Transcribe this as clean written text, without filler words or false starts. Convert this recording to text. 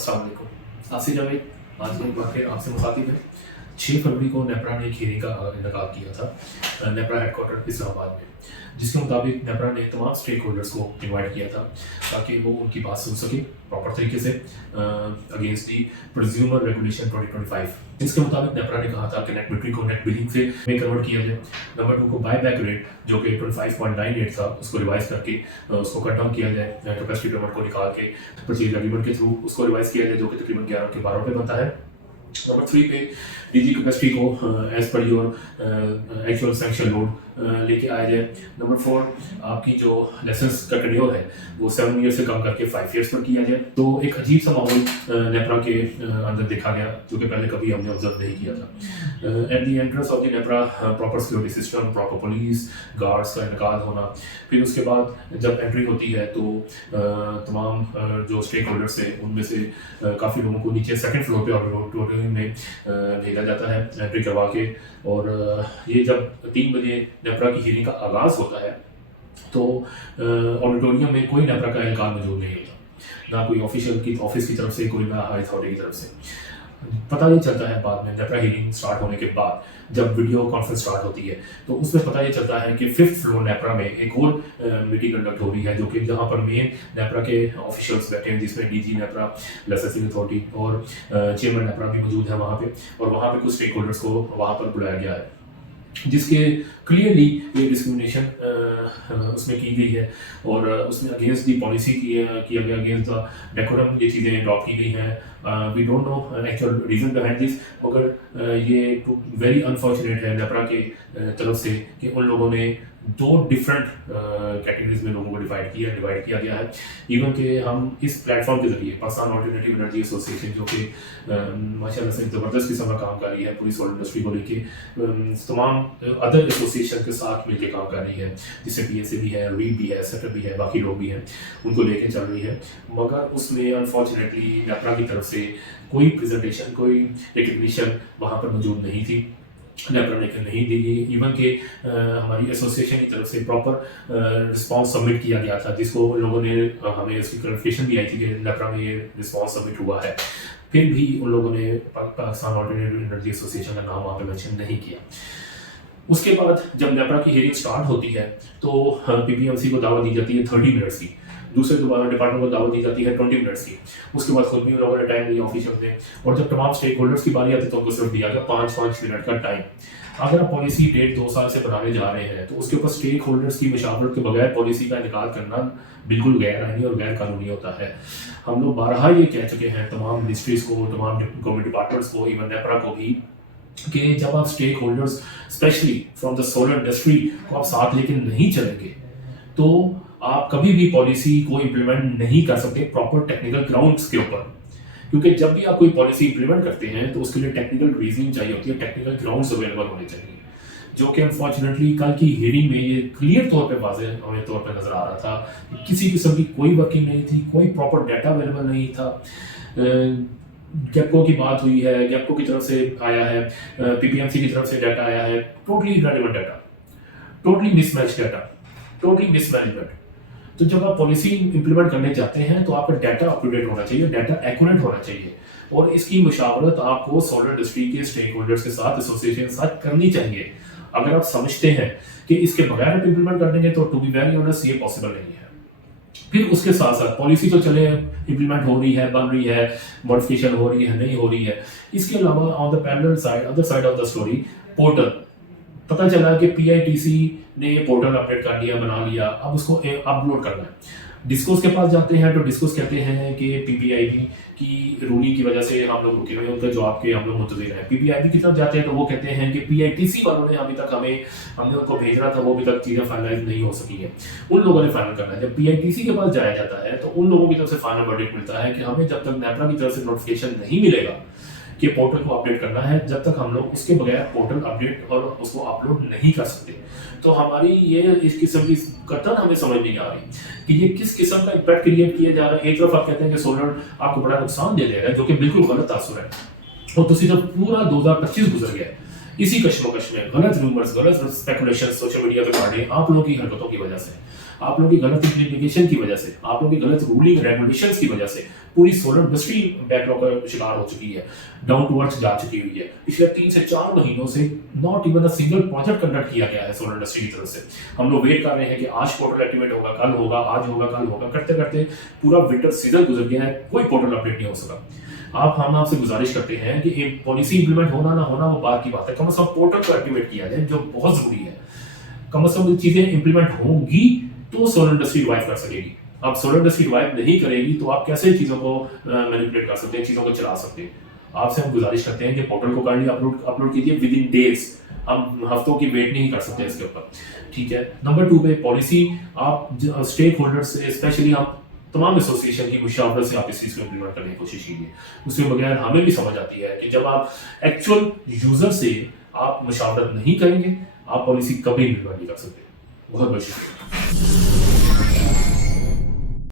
अस्सलाम वालेकुम। आसिफ जावेद आज एक बार फिर आपसे मुखातिब है। 6 फरवरी को नेपरा ने एक हियरिंग का इनेकाद किया था नेपरा हेडक्वार्टर इस्लामाबाद में, जिसके मुताबिक नेपरा ने तमाम स्टेक होल्डर्स को इनवाइट किया था ताकि वो उनकी बात सुन सके प्रॉपर तरीके से अगेंस्ट दी प्रोज्यूमर रेगुलेशन 2025। इसके मुताबिक नेपरा ने कहा था कि नेट मीटरिंग को नेट बिलिंग से में कन्वर्ट किया जाए। नंबर 2 को बाय बैक रेट जो कि 25.98 था उसको रिवाइज करके उसको कट डाउन किया जाए, कैपेसिटी पेमेंट को निकाल के परचेज एग्रीमेंट के थ्रू उसको रिवाइज किया जाए जो कि तकरीबन 11 के 12 रुपये बनता है। नंबर 3 पे डीजी कैपेसिटी को as per your actual sanction load लेके आया जाए। नंबर 4 आपकी जो लाइसेंस का टेन्योर है वो 7 ईयर से कम करके 5 ईयर्स पर किया जाए। तो एक अजीब सा माहौल नेपरा के अंदर देखा गया जो कि पहले कभी हमने ऑब्जर्व नहीं किया था। At the entrance of the NEPRA proper security system, proper police guards का इनकाद होना, फिर उसके बाद जब एंट्री होती है तो तमाम जो स्टेक होल्डर्स हैं उनमें से काफ़ी लोगों को नीचे सेकंड फ्लोर पे ऑडिटोरियम में भेजा जाता है एंट्री करवा के। और ये जब 3 बजे नेपरा की हियरिंग का आगाज़ होता है तो ऑडिटोरियम में कोई नेपरा का एहलकार मौजूद नहीं होता, ना कोई ऑफिशियल की ऑफिस की तरफ से, कोई ना हाई अथॉरिटी की तरफ से। पता ये चलता है बाद में नेपरा हियरिंग स्टार्ट होने के बाद जब वीडियो कॉन्फ्रेंस स्टार्ट होती है तो उसमें पता ये चलता है कि 5th फ्लोर नेपरा में एक और मीटिंग कंडक्ट हो रही है जो कि जहाँ पर मेन नेपरा के ऑफिशियल्स बैठे हैं, जिसमें डीजी नेपरा, लाइसेंसिंग अथॉरिटी और चेयरमैन नेपरा भी मौजूद है वहाँ पे। और वहाँ पे कुछ स्टेक होल्डर्स को वहाँ पर बुलाया गया है जिसके क्लियरली ये डिस्क्रिमिनेशन उसमें की गई है और उसमें अगेंस्ट दी पॉलिसी किया गया, अगेंस्ट द डेकोरम ये चीज़ें अडॉप्ट की गई हैं। We don't know actual reason behind this, मगर ये वेरी अनफॉर्चुनेट है नेपरा के तरफ से कि उन लोगों ने 2 डिफरेंट कैटेगरीज में लोगों को डिवाइड किया गया है। इवन कि हम इस प्लेटफॉर्म के जरिए पाकिस्तान ऑल्टरनेटिव एनर्जी एसोसिएशन जो कि माशाल्लाह से ज़बरदस्त किस्म का काम कर रही है पूरी सोलर इंडस्ट्री को लेके, तमाम अदर एसोसिएशन के साथ मिलकर काम कर रही है, जिससे PSA भी है, रीड भी है, सेटअप भी है, बाकी लोग भी हैं, उनको लेके चल रही है। मगर उसमें अनफॉर्चुनेटली नेपरा की तरफ से कोई प्रेजेंटेशन, कोई रिकग्निशन वहाँ पर मौजूद नहीं थी, नेपरा ने नहीं दी गई। इवन के हमारी एसोसिएशन की तरफ से प्रॉपर रिस्पांस सबमिट किया गया था, जिसको लोगों ने हमें इसकी क्लैरिफिकेशन भी आई थी कि नेपरा में ये रिस्पांस सबमिट हुआ है, फिर भी उन लोगों ने पाकिस्तान ऑल्टरनेटिव एनर्जी एसोसिएशन का नाम वहाँ पे मेंशन नहीं किया। उसके बाद जब नेपरा की हियरिंग स्टार्ट होती है तो PPMC को दावत दी जाती है 30 मिनट्स की, दूसरे डिपार्टमेंट को दावत दी जाती है 20 मिनट्स की। उसके बाद खुद भी उन लोगों ने टाइम लिया ऑफिशियल ने, और जब तमाम स्टेक होल्डर्स की बारी आती है तो उनको सिर्फ दिया गया 5-5 मिनट का टाइम। अगर आप पॉलिसी 1.5-2 साल से बनाने जा रहे हैं तो उसके ऊपर स्टेक होल्डर्स की मशावरत के बगैर पॉलिसी का इनकार करना बिल्कुल गैर आईनी और गैर कानूनी होता है। हम लोग बारहा ये कह चुके हैं तमाम मिनिस्ट्रीज को, तमाम गवर्नमेंट डिपार्टमेंट्स को, इवन नेपरा को भी, कि जब आप stakeholders specially from the solar industry को आप साथ लेके नहीं चलेंगे तो आप कभी भी पॉलिसी को इम्प्लीमेंट नहीं कर सकते प्रॉपर टेक्निकल ग्राउंड्स के ऊपर। क्योंकि जब भी आप कोई पॉलिसी इम्प्लीमेंट करते हैं तो उसके लिए टेक्निकल रीजनिंग चाहिए होती है, टेक्निकल ग्राउंड्स अवेलेबल होने चाहिए, जो कि अनफॉर्चुनेटली कल की हियरिंग में ये क्लियर तौर पे वाज़ेह तौर पे नजर आ रहा था। किसी किस्म की कोई वर्किंग नहीं थी, कोई प्रॉपर डाटा अवेलेबल नहीं था। गैपको की बात हुई है, गैपको की तरफ से आया है, PPMC की तरफ से डाटा आया है, totally irrelevant data, totally mismatch data, totally mismanagement. तो जब आप पॉलिसी इंप्लीमेंट करने जाते हैं तो आपका डाटा अप टू डेट होना चाहिए, डाटा एक्यूरेट होना चाहिए, और इसकी मुशावरत आपको सोलर इंडस्ट्री के स्टेक होल्डर्स के साथ, एसोसिएशन के साथ करनी चाहिए। अगर आप समझते हैं कि इसके बगैर आप इंप्लीमेंट कर देंगे तो टू बी वेरी ऑनेस्ट ये पॉसिबल नहीं है। फिर उसके साथ साथ पॉलिसी तो चले इंप्लीमेंट हो रही है, बन रही है, मॉडिफिकेशन हो रही है, नहीं हो रही है। इसके अलावा on the parallel side, other side of the story, portal पता चला कि PITC ने ये पोर्टल अपडेट कर लिया, बना लिया, अब उसको अपलोड करना है। डिस्कोस के पास जाते हैं तो डिस्कोस कहते हैं कि PPIB की रूलिंग की वजह से हम लोग रुके हुए हैं, उनके जवाब के हम लोग मुंतज़िर हैं। PPIB की तरफ जाते हैं तो वो कहते हैं कि PITC वालों ने अभी तक हमने उनको भेजना था, वो अभी तक चीज़ें फाइनलाइज नहीं हो सकी है, उन लोगों ने फाइनल करना है। जब PITC के पास जाया जाता है तो उन लोगों की तरफ से फाइनल वर्डिक्ट मिलता है कि हमें जब तक नेपरा की तरफ से नोटिफिकेशन नहीं मिलेगा कि पोर्टल को अपडेट करना है, जब तक हम लोग उसके बगैर पोर्टल अपडेट और उसको अपलोड नहीं कर सकते। तो हमारी ये इस किस्म की कतन हमें समझ नहीं आ रही कि ये किस किस्म का इम्पैक्ट क्रिएट किया जा रहा है। एक तरफ आप कहते हैं कि सोलर आपको बड़ा नुकसान दे देगा, जो कि बिल्कुल गलत तासुर है, और दूसरी तरफ पूरा 2025 गुजर गया इसी कश्मकश में, गलत रूमर्स, गलत स्पेकुलेशन सोशल मीडिया पे पढ़े, आप लोगों की हरकतों की वजह से, आप लोगों की गलत इम्प्लीमेंटेशन की वजह से, आप लोगों की गलत रूलिंग रेगुलेशंस की वजह से पूरी सोलर इंडस्ट्री बैकलॉग का शिकार हो चुकी है, डाउन टू अर्थ जा चुकी हुई है। पिछले 3 से 4 महीनों से not even a single project conduct किया गया है सोलर इंडस्ट्री की तरफ से। हम लोग वेट कर रहे हैं कि आज पोर्टल एक्टिवेट होगा, कल होगा, आज होगा, कल होगा, करते करते पूरा विंटर सीजन गुजर गया है, कोई पोर्टल अपडेट नहीं हो सका। हम आपसे गुजारिश करते हैं कि पॉलिसी इंप्लीमेंट होना ना होना वो बात की बात है, कम से कम पोर्टल को एक्टिवेट किया जाए, जो बहुत जरूरी है। कम से कम चीजें इंप्लीमेंट होंगी तो सोलर इंडस्ट्री रिवाइव कर सकेगी। अब सोलर इंडस्ट्री रिवाइव नहीं करेगी तो आप कैसे चीजों को मैनिपुलेट कर सकते हैं, चीजों को चला सकते हैं। आपसे हम गुजारिश करते हैं कि पोर्टल को काइंडली अपलोड कीजिए विद इन डेज। हम हफ्तों की वेट नहीं कर सकते इसके ऊपर, ठीक है। नंबर 2 पे पॉलिसी आप स्टेक होल्डर्स से, स्पेशली आप तमाम एसोसिएशन की मुशावरत से आप इस चीज़ को इम्प्लीमेंट करने की कोशिश कीजिए। उसके बगैर हमें भी समझ आती है कि जब आप एक्चुअल यूजर से आप मुशावरत नहीं करेंगे, आप पॉलिसी कभी इम्प्लीमेंट नहीं कर सकते। बहुत बहुत शुक्रिया।